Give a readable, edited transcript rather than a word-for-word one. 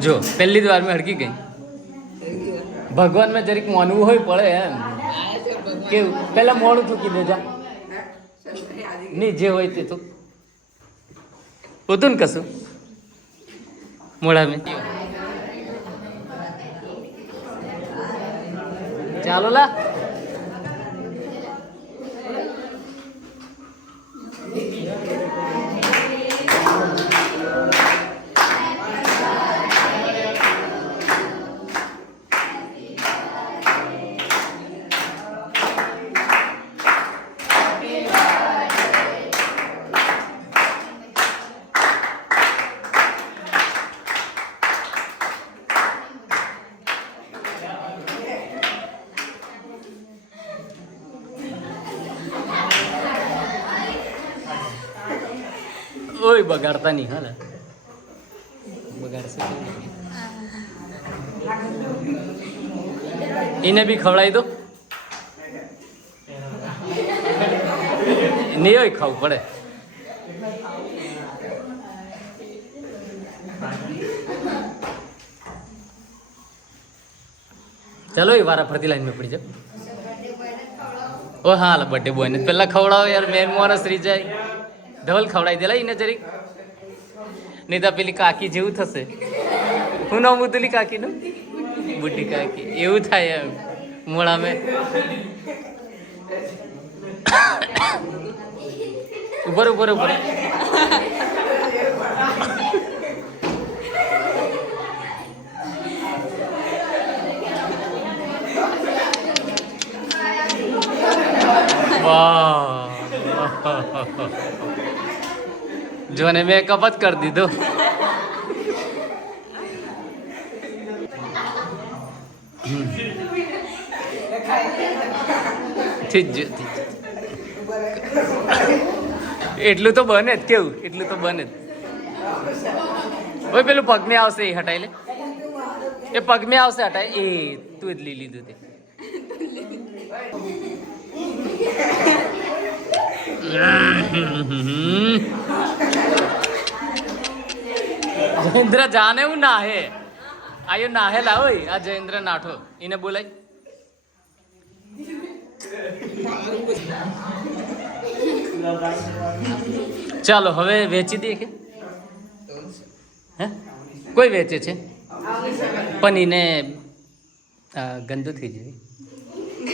જો પહેલી જ વાર મેં હડકી ગઈ ભગવાન મેં જરીક માનવું હોય પડે એમ કેવું પેલા મોડું થૂકી દેજા નહીં જે હોય તે તો હોતું ને કશું મોડા મેં ચાલો લા ઓય બગાડતા નહીં હાલ બગાડશે એને બી ખવડાવી દો નહીં હોય ખાવું પડે ચાલો એ વારા ફરતી લાઈન માં પડી જાય ઓ હા બર્થડે બોય ને પેલા ખવડાવો યાર મેન મોરસ રહી જાય ધવલ ખવડાવી દેલા એને જરીક નહીં તો પેલી કાકી જેવું થશે હું નામ ઉતલી કાકીનું બુઢી કાકી એવું થાય એમ મોડા મેં ઉપર ઉપર ઉપર વાહ જો ને મેકઅપ જ કરી દીધો એટલું તો બને જ કેવું એટલું તો બને જ ઓય પેલું પગમે આવશે એ હટાઈ લે એ પગમે આવશે હટાય એ તું જ લઈ લીધું તે જયેન્દ્ર જાને હું નાહે આયો નાહેલા હોય આ જયેન્દ્ર નાઠો એને બોલાય ચાલો હવે વેચી દઈએ કે હે કોઈ વેચે છે પણ એને ગંદુ થઈ જાય